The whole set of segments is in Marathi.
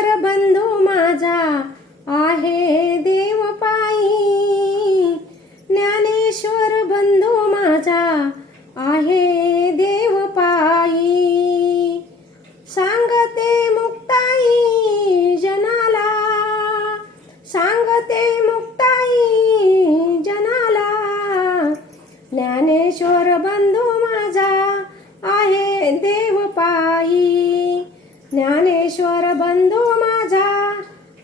ज्ञानेश्वर बंधू माझा आहे देव पायी, ज्ञानेश्वर बंधू माझा आहे देव पायी. सांगते मुक्ताई जनाला, सांगते मुक्ताई जनाला, ज्ञानेश्वर बंधू माझा आहे देव पायी, ज्ञानेश्वर बंधू माझा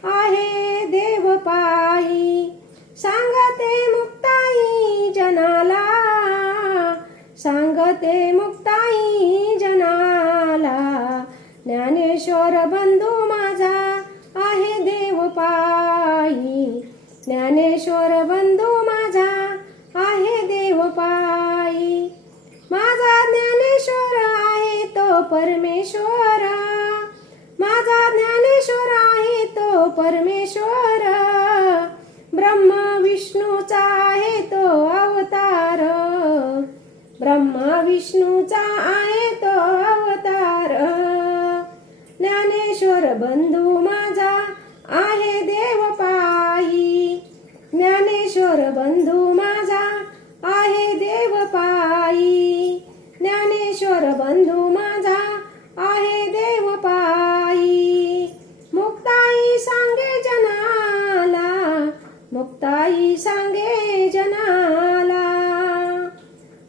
आहे देव पायी. सांगते मुक्ताई जनाला, सांगते मुक्ताई जनाला, ज्ञानेश्वर बंधू माझा आहे देव पायी, ज्ञानेश्वर बंधू माझा आहे देव पायी. माझा ज्ञानेश्वर आहे तो परमेश्वर, माझा ज्ञानेश्वर आहे तो परमेश्वर, ब्रह्मा विष्णूचा आहे तो अवतार, ब्रह्मा विष्णूचा आहे तो अवतार. ज्ञानेश्वर बंधू माझा आहे देव पायी, ज्ञानेश्वर बंधू माझा आहे देव पायी, ज्ञानेश्वर बंधू माझा आहे देव पायी. मुक्ताई सांगे जनाला, मुक्ताई सांगे जनाला,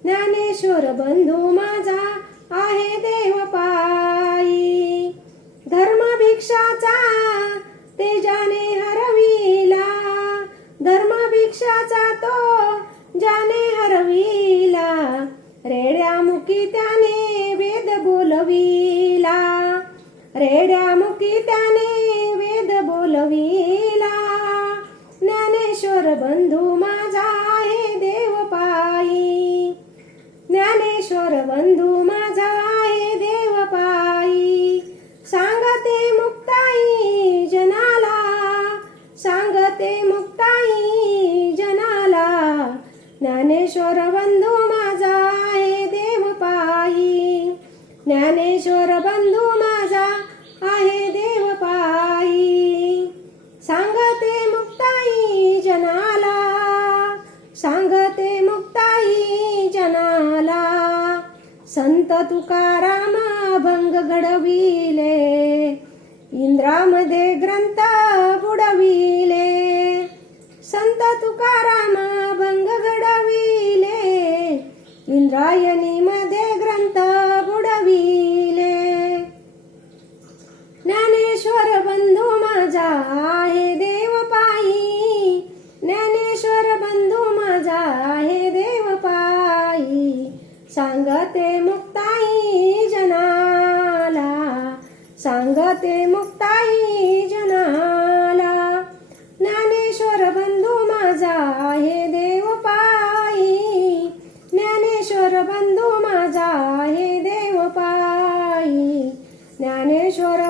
ज्ञानेश्वर बंधू माझा आहे देव पायी. धर्म भिक्षाचा तेजाने हरविला, धर्म भिक्षाचा तो जाने हरविला, रेड्यामुखी त्याने वेद बोलविला, रेड्यामुखी त्याने वेद बोलविला. ज्ञानेश्वर बंधू माझा आहे देव पायी, ज्ञानेश्वर बंधू माझा आहे देव पायी. सांगते मुक्ताई जनाला, सांगते मुक्ताई जनाला, ज्ञानेश्वर बंधू माझा आहे देव पायी, ज्ञानेश्वर बंधू माझा आहे देव पायी. सांगते मुक्ताई जनाला, सांगते मुक्ताई जनाला, संत तुकाराम अभंग घडविले, इंद्रामध्ये ग्रंथ बुडविले, संत तुकाराम अभंग घडविले, इंद्रायणी मध्ये ग्रंथ बुडविले. ज्ञानेश्वर बंधू माझा आहे देव पायी, ज्ञानेश्वर बंधू माझा आहे देव पायी. सांगते मुक्ताई जनाला, सांगते मुक्ताई जनाला, ज्ञानेश्वर बंधू माझा आहे देव पायी, ज्ञानेश्वर बंधू माझा आहे देव पायी, ज्ञानेश्वर